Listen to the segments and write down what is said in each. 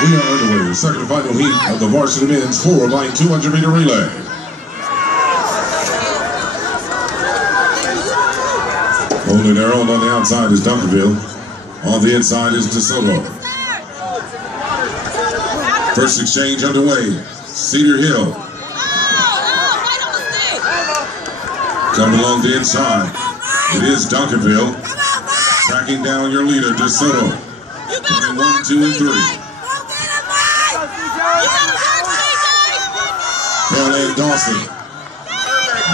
We are underway, the second and final heat of the varsity men's 4x 200-meter relay. Holding their own on the outside is Duncanville. On the inside is DeSoto. First exchange underway. Cedar Hill. Coming along the inside, it is Duncanville. Tracking down your leader, DeSoto. Running 1, 2, and 3. Caroline Dawson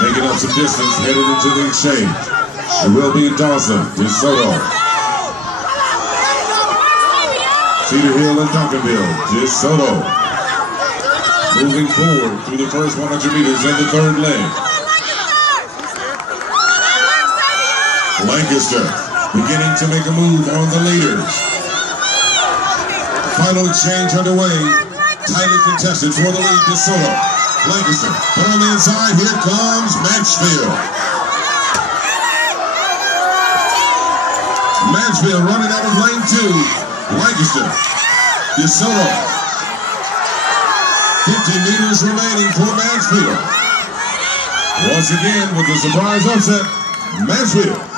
making up some distance, headed into the exchange. It will be Dawson, DeSoto. Cedar Hill and Duncanville, DeSoto. Moving forward through the first 100 meters of the third leg. Lancaster beginning to make a move on the leaders. Final exchange underway. Tightly contested for the lead, DeSoto. Lancaster, but on the inside, here comes Mansfield. Mansfield running out of lane 2. Lancaster, DeSoto. 50 meters remaining for Mansfield. Once again, with the surprise upset, Mansfield.